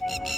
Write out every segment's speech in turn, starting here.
Beep, beep, beep.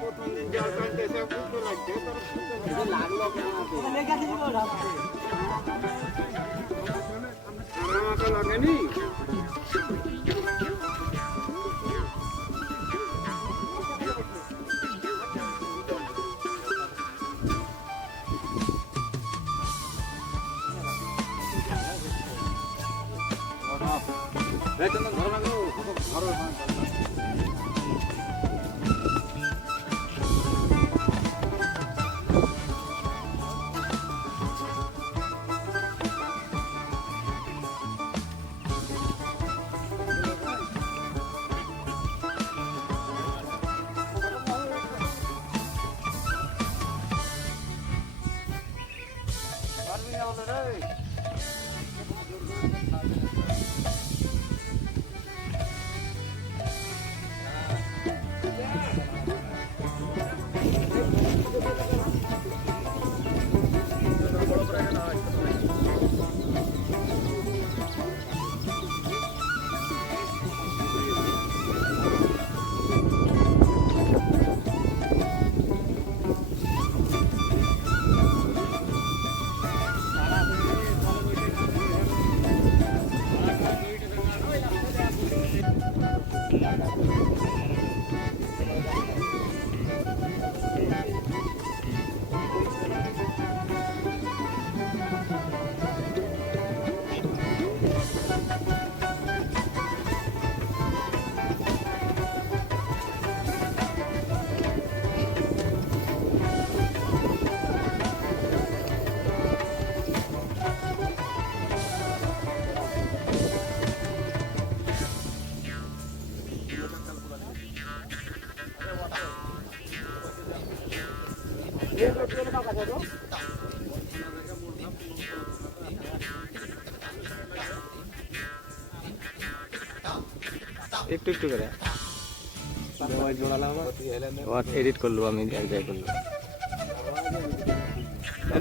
প্রথম দিন জাল টানতে এসে বুঝতে লাগছে আমাকে লাগেনি ধর্ম একটু একটু করে এডিট করল আমি জায়গায় করল।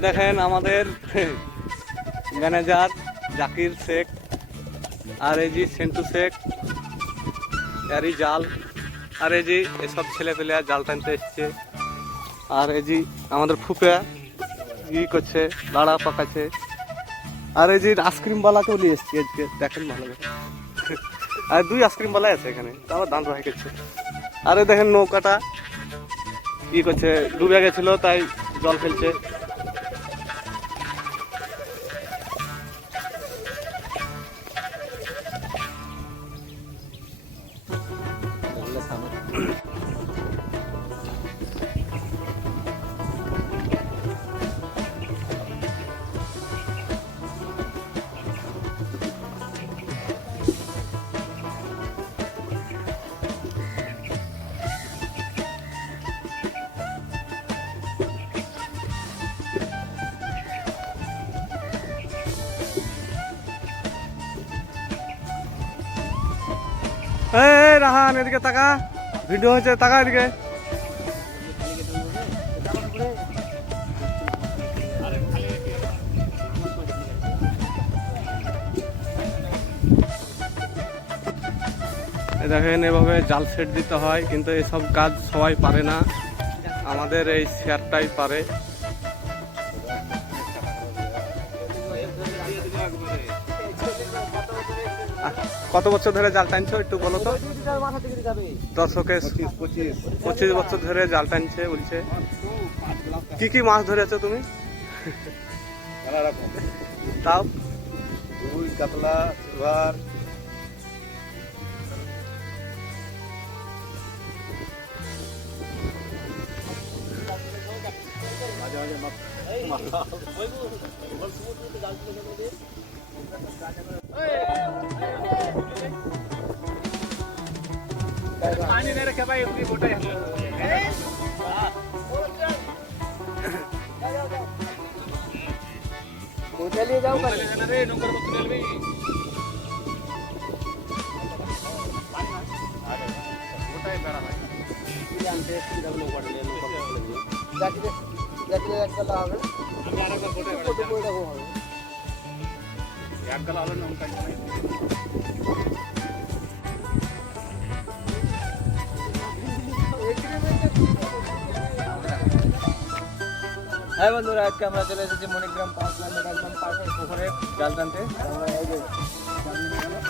দেখেন আমাদের ম্যানেজার জাকির শেখ আর এই যে সেন্টু শেখ আর এই জাল আর এই যে এসব ছেলে পেলে জাল টানতে এসছে। আর এই যে আমাদের ফুপে ই করছে লাড়া পাকাচ্ছে। আর এই যে আইসক্রিম বালাকেও নিয়ে এসছি আজকে দেখেন ভালো আর দুই আইসক্রিম বালাই আছে এখানে। আবার দান রাখা গেছে আরে দেখেন নৌকাটা। কি করছে? ডুবে গেছিল, তাই জল ফেলছে। রাহান এদিকে তাকা ভিডিও হচ্ছে তাকা এদিকে দেখেন এভাবে জাল সেট দিতে হয় কিন্তু এসব কাজ সবাই পারে না আমাদের এই শেয়ারটাই পারে কত বছর ধরে জাল টানছো একটু বলো তো? দর্শকে পঁচিশ বছর ধরে জাল টানছে বলছে কি কি মাছ ধরেছো তুমি? তাও? রুই কাতলা সিলভার মাঝে মাঝে পানি নেই রেখে ভাই এমনি গোটাই চালিয়ে যাও রে নৌকার মতো নেলবি গোটাই বেড়া হয় জাকিরে জাকিরে একটা লাভ হবে আমি আরেকবার গোটাই বেড়া কত করে রাখব হ্যাঁ বন্ধুরা আজকে আমরা চলে এসেছি মণিগ্রাম পাঁচ লাইনের একদম পাশের পুকুরে জাল টানতে আমরা এই যে জাল নিয়ে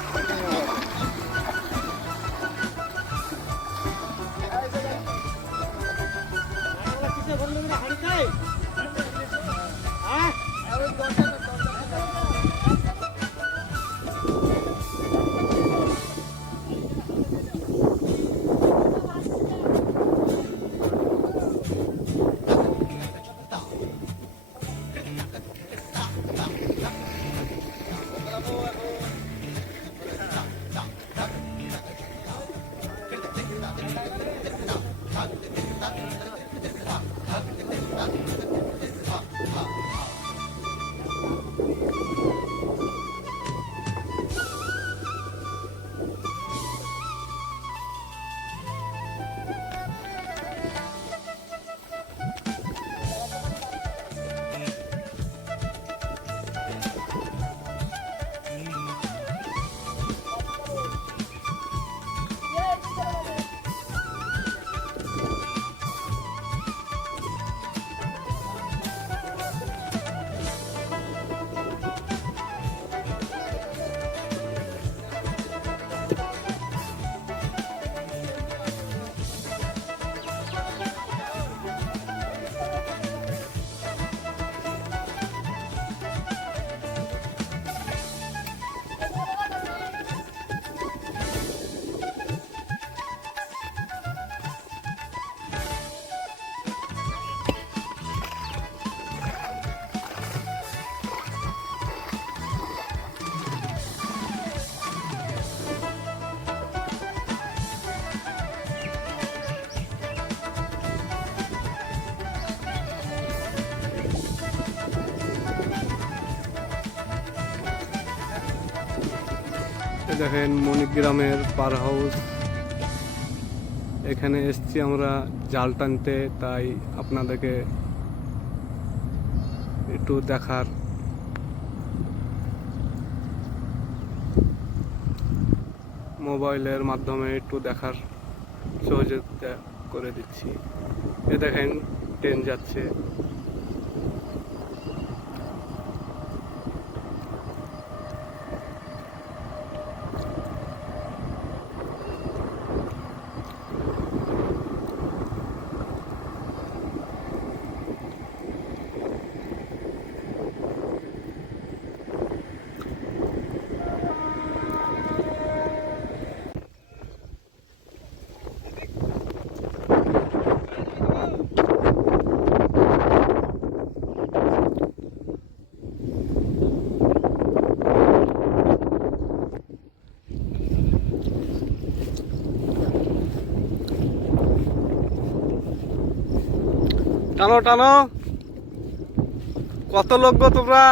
দেখেন মণিগ্রামের পার হাউস। এখানে এসছি আমরা জাল টানতে, তাই আপনাদেরকে একটু দেখার। মোবাইলের মাধ্যমে একটু দেখার সহযোগিতা করে দিচ্ছি। এ দেখেন, ট্রেন যাচ্ছে। টানো টানো। কত লোক গো তোমরা?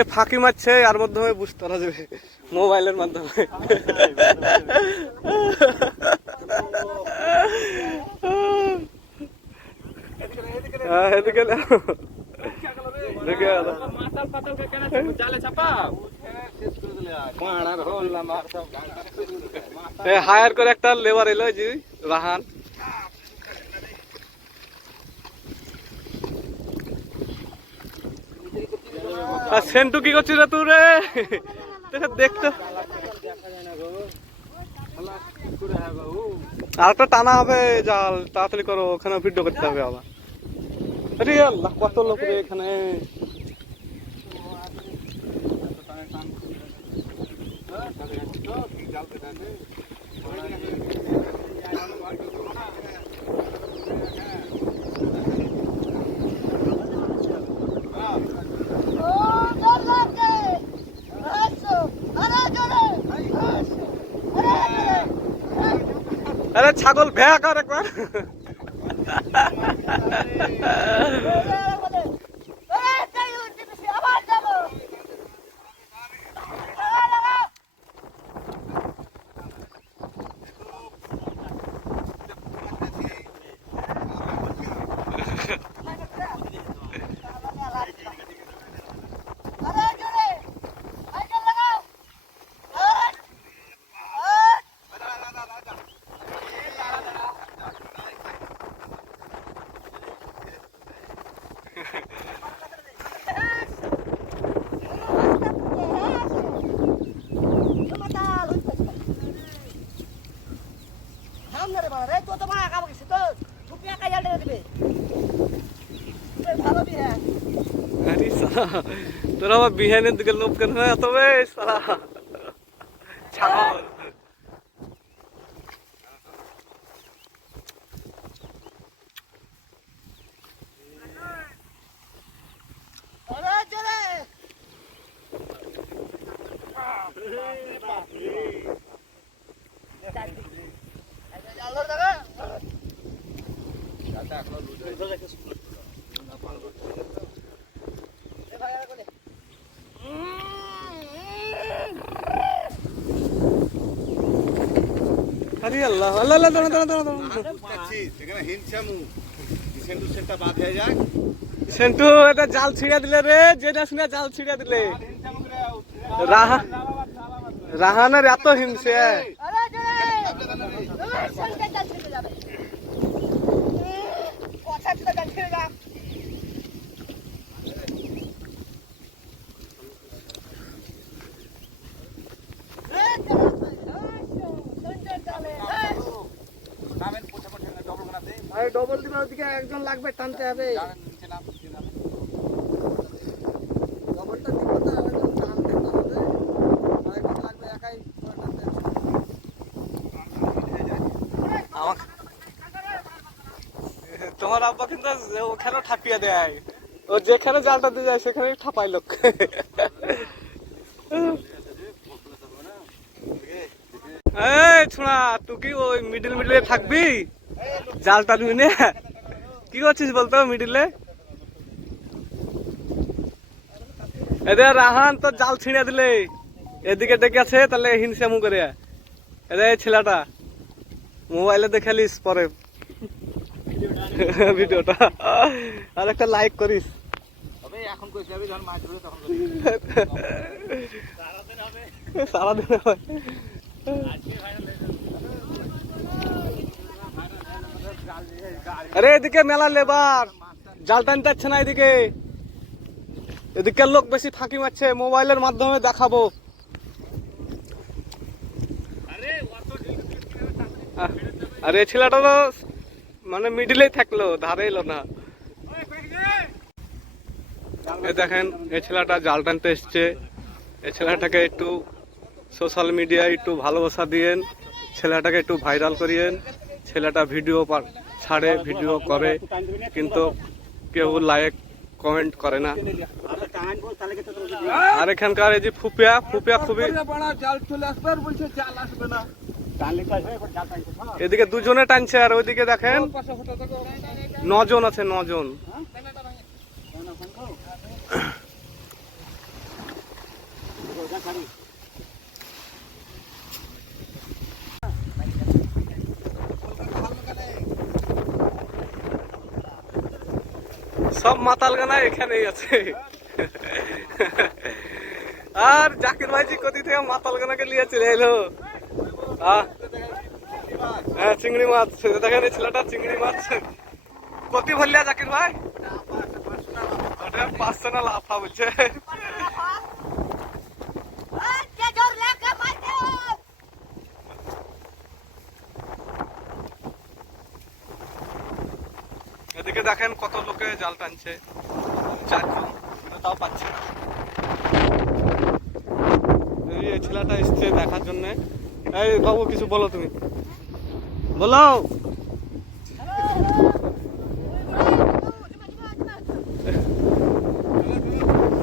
কে ফাঁকি মারছে আর মাধ্যমে বুঝতে পারা যাবে মোবাইলের মাধ্যমে। হ্যাঁ, হায়ার করে একটা লেবার এলো জি রাহান। আর সেন্টু কি করছিস রে তুই রে? দেখে দেখতে। আর একটা টানা হবে, জাল, তাড়াতাড়ি করো, ওখানে ভিডিও করতে হবে আবার। আরে আল্লাহ, কত লোক রে এখানে। আরে ছাগল ভ্যা কর একবার আরে সালা তোরা আবার বিহানের দিকে লোভ কেন হয় এত বে ছাগল। আরে আল্লাহ আল্লাহ আল্লাহ দাঁড়া দাঁড়া দাঁড়া সেন্টু এটা জাল ছিঁড়ে দিলে রে যেটা শুনে জাল ছিঁড়ে দিলে। রাহা রাহানের এত হিংসে। ডবল দিবে ওদিকে একজন লাগবে টানতে হবে। ডবলটা দিব তো একজন টানতে হবে। আরেকজন লাগবে একাই টানতে আমাকে তোমার আব্বা কিন্তু ওখানে ঠাপিয়ে দেয়। ও যেখানে জালটা দিয়ে যায় সেখানে ঠাপাই লোক। এই ছোড়া তুই কি ওই মিডিল মিডিলে থাকবি? জাল টানবি না। কি করছিস বলতো মিডিলে? এদের রাহান তো জাল ছিঁড়ে দিলে। এদিকে ডেকেছে তাহলে হিংসা মু করে। এদের ছেলেটা। মোবাইলে দেখালিস পরে। ভিডিওটা। আর একটা লাইক করিস। সারাদিন হয় আরে এদিকে মেলা লেবার। জাল টানতে যাচ্ছে না এদিকে। এদিকে লোক বেশি ফাঁকি মারছে, মোবাইলের মাধ্যমে দেখাবো। আরে এই ছেলেটা তো মানে মিডিলেই থাকল, ধারে এলো না। এই দেখেন, এই ছেলেটা জাল টানতে এসছে। এ ছেলেটাকে একটু সোশ্যাল মিডিয়ায় একটু ভালোবাসা দিয়েন। ছেলেটাকে একটু ভাইরাল করিয়েন। ছেলেটা ভিডিও ছাড়ে, ভিডিও করে, কিন্তু কেউ লাইক কমেন্ট করে না। আর এখানকার এই যে ফুপিয়া ফুপিয়া খুবই এদিকে দুজনে টানছে, আর ওইদিকে দেখেন, নজন আছে, নজন। সব মাতাল গানা এখানেই আছে। আর জাকির ভাইজি কদি থেকে মাতাল গানাকে নিয়ে চলে এলো? হ্যাঁ চিংড়ি মাছ। দেখেন এই ছেলেটা চিংড়ি মাছ। কতি ভরলিয়া জাকির ভাই? ওটা পাঁচশো না, লাফা বলছে এদিকে দেখেন কত লোকে জাল টানছে। চারজন তাও পাচ্ছে না। এই ছেলেটা এসছে দেখার জন্য। এই, বাবু, কিছু বলো তুমি। বলো।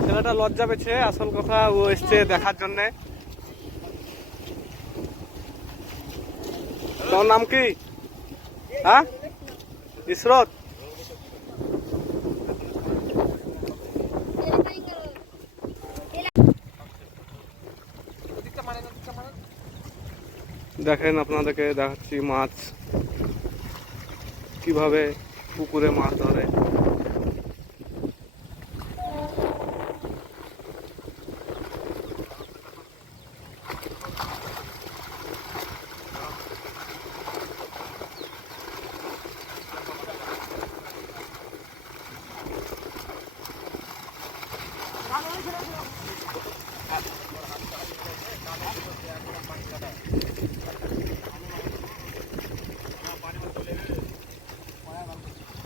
ছেলেটা লজ্জা পেয়েছে, আসল কথা ও এসছে দেখার জন্য। তোর নাম কি? হ্যাঁ? ইসরত? দেখেন আপনাদেরকে দেখাচ্ছি মাছ। কীভাবে পুকুরে মাছ ধরে।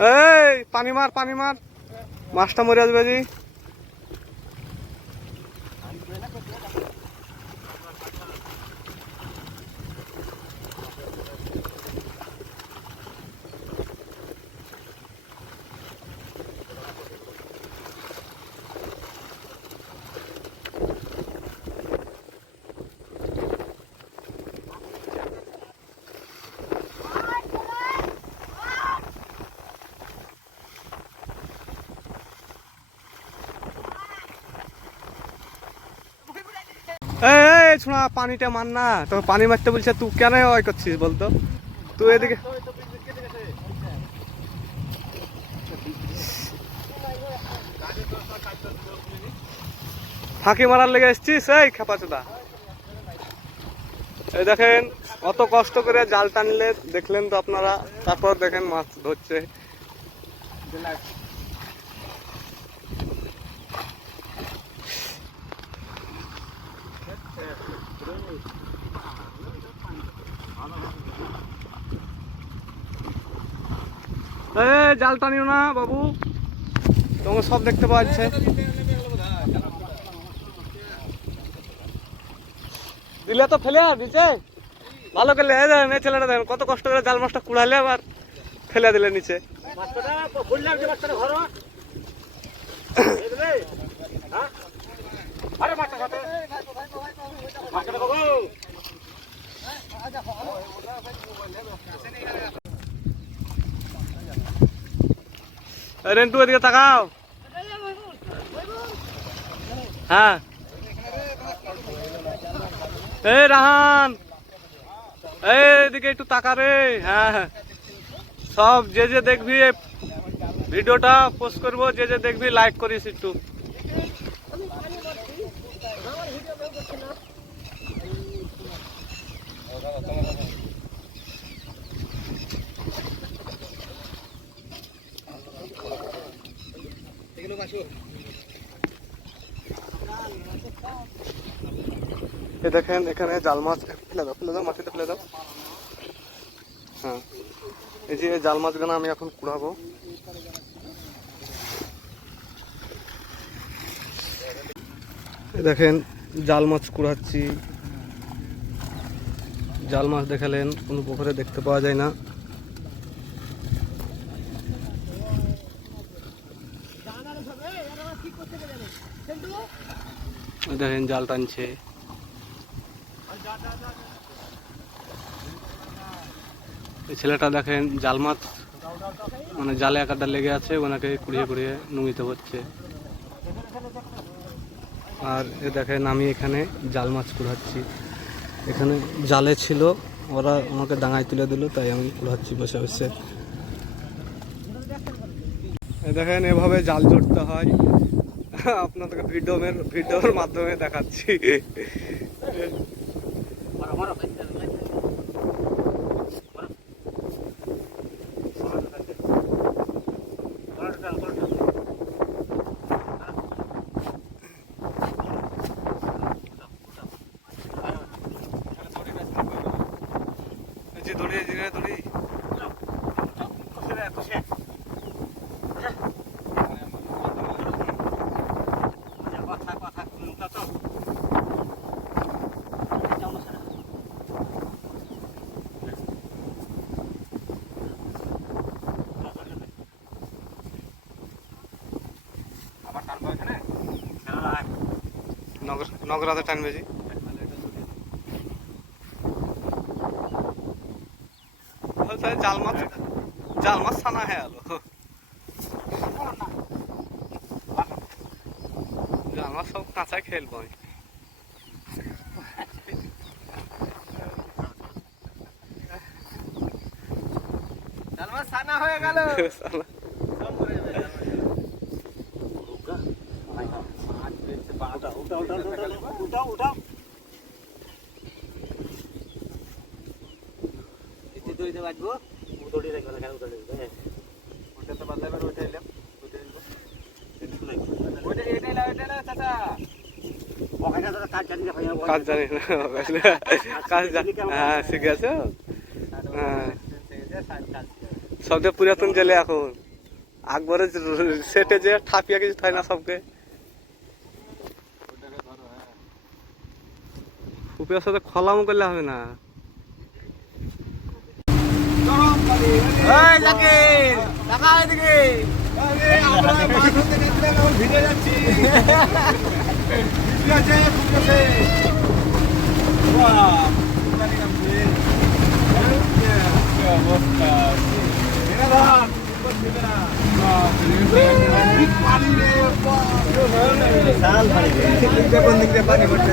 এই পানি মার পানি মার। মাছটা মরে আসবে জি। শোনা, পানিটা মার না। তো পানি মারতে বলছে, তুই কেন ওই করছিস বলতো? তুই এদিকে ফাঁকি মারার লেগে এসছিস? এই খেপাচোদা এই দেখেন অত কষ্ট করে জাল টানলে, দেখলেন তো আপনারা। তারপর দেখেন মাছ ধরছে। জাল টানিও না, বাবু। তোমাকে সব দেখতে পাওয়া যাচ্ছে। দিলে তো ফেলে আর নিচে। ভালো করে লেগে মেয়ে ছেলেটা দেখেন, কত কষ্ট করে জাল মাছটা কুড়ালে আবার ফেলে দিলে নিচে। এই রেন্টু এদিকে তাকাও হ্যাঁ এই রাহান এই এদিকে একটু তাকা রে হ্যাঁ হ্যাঁ। সব যে যে দেখবি এই ভিডিওটা পোস্ট করব যে যে দেখবি লাইক করিস একটু এ দেখেন, এখানে জাল মাছ ফেলে দাও ফেলে দাও, মাটিতে ফেলে দাও। হ্যাঁ। এই যে জাল মাছগুলো আমি এখন কুড়াবো। দেখেন, জাল মাছ কুড়াচ্ছি। জাল মাছ দেখালেন, কোনো পুকুরে দেখতে পাওয়া যায় না। দেখেন জাল টানছে। ছেলেটা দেখেন জাল মাছ মানে জালে একাটা লেগে আছে, ওনাকে কুড়িয়ে কুড়িয়ে নুমিতে হচ্ছে। আর এ দেখেন আমি এখানে জাল মাছ কুড়াচ্ছি। এখানে জালে ছিল, ওরা আমাকে ডাঙায় তুলে দিল, তাই আমি কুড়াচ্ছি বসে বসে। দেখেন এভাবে জাল জড়তে হয়। আপনাদেরকে ভিডিওর ভিডিওর মাধ্যমে দেখাচ্ছি। নগরাতে টানবে জি জাল মাছ জাল মাছ ছানা হয়ে গেল জাল মাছ সব কাঁচা খেলব আমি। জালমা সানা হয়ে গেল। ওইটা এটাই না ওইটা না চাচা। কাজ জানি না কাজ জানি হ্যাঁ শিখে আছে। হ্যাঁ। সবচেয়ে পুরাতন জেলে এখন। আকবরের সেটে যে ঠাপিয়া কিছু থাকে না সবকে? ফুপিয়ার সাথে খলাম করলে হবে না। এই জাকির টাকা এদিকে আমরা মাছ ধরতে গেছিলাম এখন ভিজে যাচ্ছি ঠিক আছে ঠিক আছে বাহ, এরা ভাব, কুরবানি দেবে না। কি পানি রে, বাপ রে। দিক দিয়ে পানি পড়ছে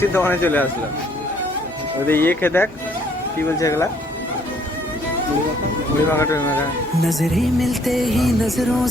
মিষ্টির দোকানে চলে আসলাম ওদের ইয়ে খেয়ে দেখ কি বলছে এগুলা মুড়ি মাখা টুড়ি মাখা नजरें मिलते ही नजरों